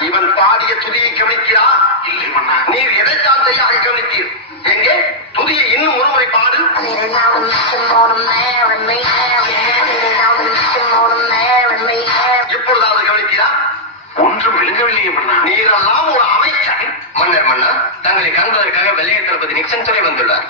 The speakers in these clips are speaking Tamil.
இவன் பாடிய துதியை கவனிக்கிறா? இல்லை மன்னா. நீர் எதைத்தான் சரியாக கவனித்தீர்? எங்கே துதியை இன்னும் ஒருமுறை பாடு. இப்பொழுதாவது கவனிக்கிறா? ஒன்றும் விளங்கவில்லையே மன்னா. நீரெல்லாம் ஒரு அமைச்சர். மன்னர் மன்னா, தங்களை காண்பதற்காக வெள்ளைய தளபதி நிக்சன் துறை வந்துள்ளார்.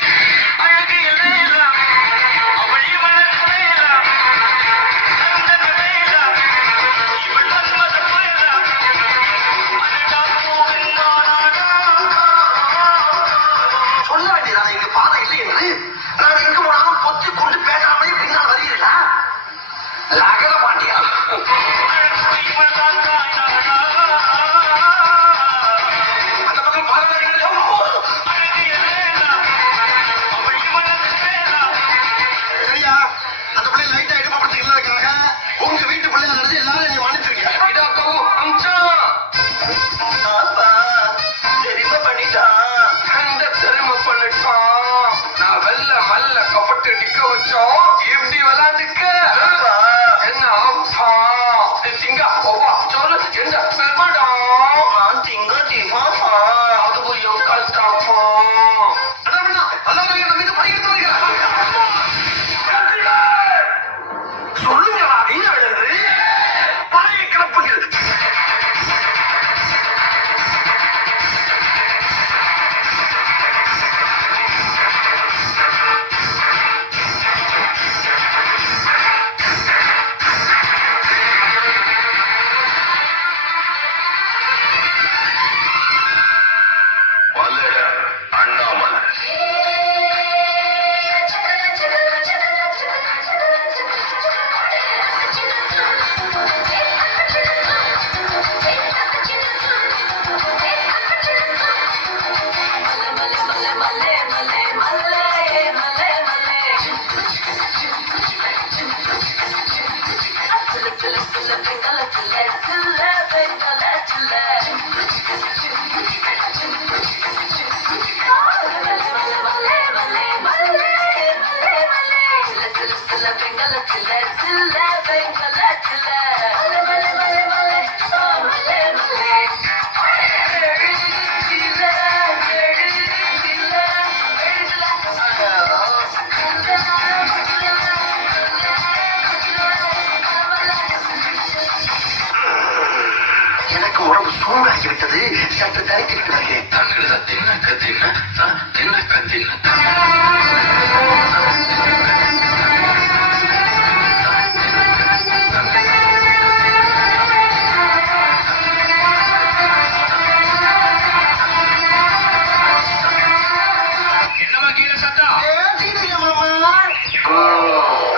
சூடாகிவிட்டது. சற்று தனித்து விட்டு வருகிறேன்.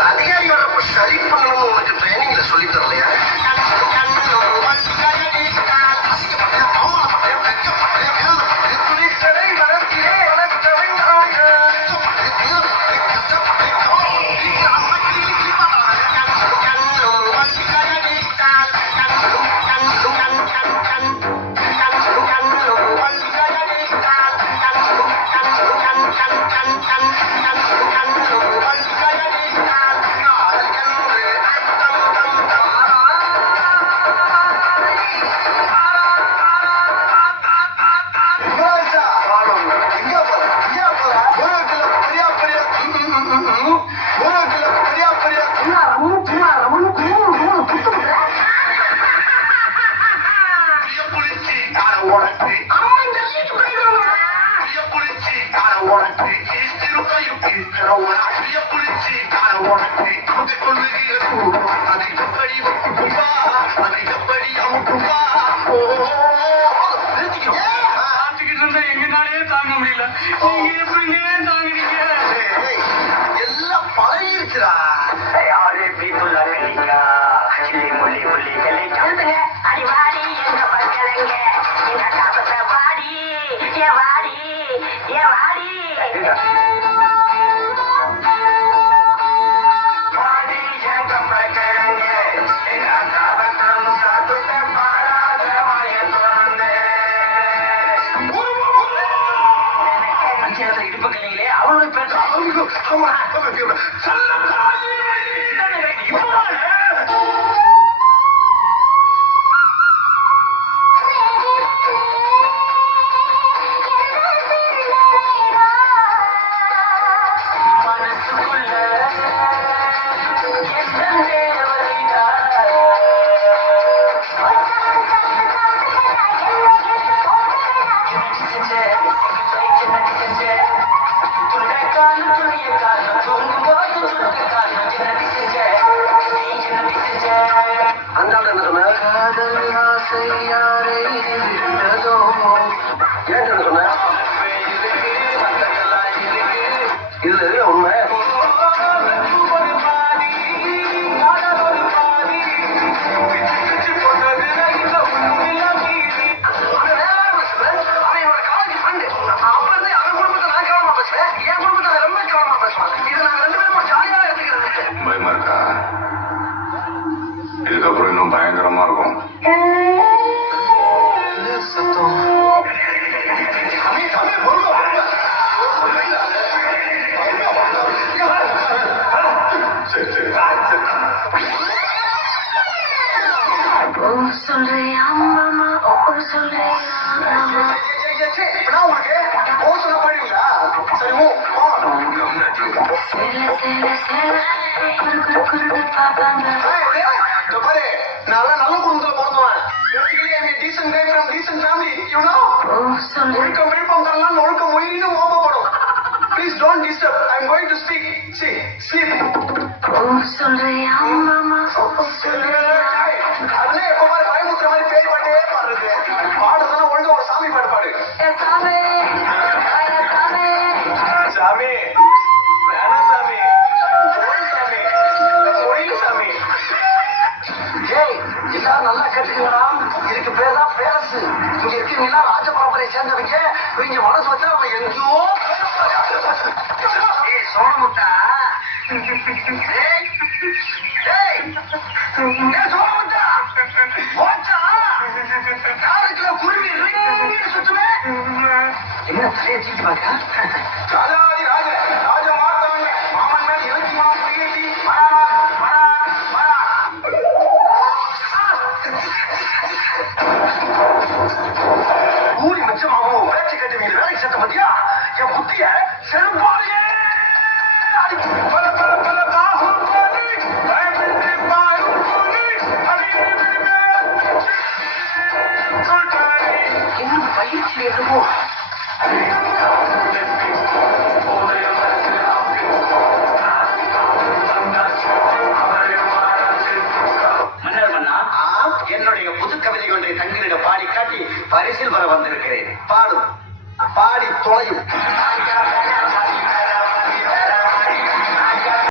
அதிகாரியோட சரி பண்ணணும்னு உனக்கு ட்ரைனிங்ல சொல்லி தரலையா? எங்கனாலே தாங்க முடியல. எல்லாம் பழகிருச்சுடா. Woo! அந்தாண்ட என்ன சொன்ன? காதல் ஆசை யாரை விட்டதோ? ஏன் சொன்ன? இது உண்மை. பயமா இருக்கா? இதுக்கப்புறம் இன்னும் பயங்கரமா இருக்கும். சரி சரி சொல்றியா மாமா சொல்றியா பாப்பாங்க நல்ல குடும்பத்துல பிறந்தவன். decent guy from decent family, you know? ஒழுக்கம் விருப்பம் தரலாம், ஒழுக்கம் உயிரினும் ஓம்பப்படும். Please don't disturb. I'm going to speak. See, sleep. சொல்றியா மாமா அதுல எப்ப மாதிரி பயமுத்துற மாதிரி பேய் பாட்டே பாடுறது. பாடுறதுனா ஒழுங்கா ஒரு சாமி பாடு பாடு. சாமி வேணா சாமி, சாமி ஒழிய சாமி. ஏய், எல்லாரும் நல்லா கேட்டுக்கீங்களா? இதுக்கு பேர் தான் பேரரசு. இங்க இருக்கீங்களா ராஜ பரம்பரையை சேர்ந்தவங்க. இவங்க மனசு வச்சா நம்ம எங்கேயோ சோழமுட்டா. சோழமுட்டா போச்சா? காலத்துல குருவி சுத்துவே. என்ன தலையை தீட்டி பாக்கா? ராஜாதி ராஜ ராஜ மாத்தவங்க மாமன் மேல் இலக்கியமா பிரியசி ஊரி மிச்சமாகவும் பேச்சு கட்டுவீங்க. வேலைக்கு சேர்த்த பத்தியா என் புத்திய செருப்பாளையே இன்னும் பயிற்சி எதுவோ. என்னுடைய புது கவிதை ஒன்றை தங்களிடம் பாடி காட்டி பரிசில் வர வந்திருக்கிறேன். பாடும் பாடி தொலையும்.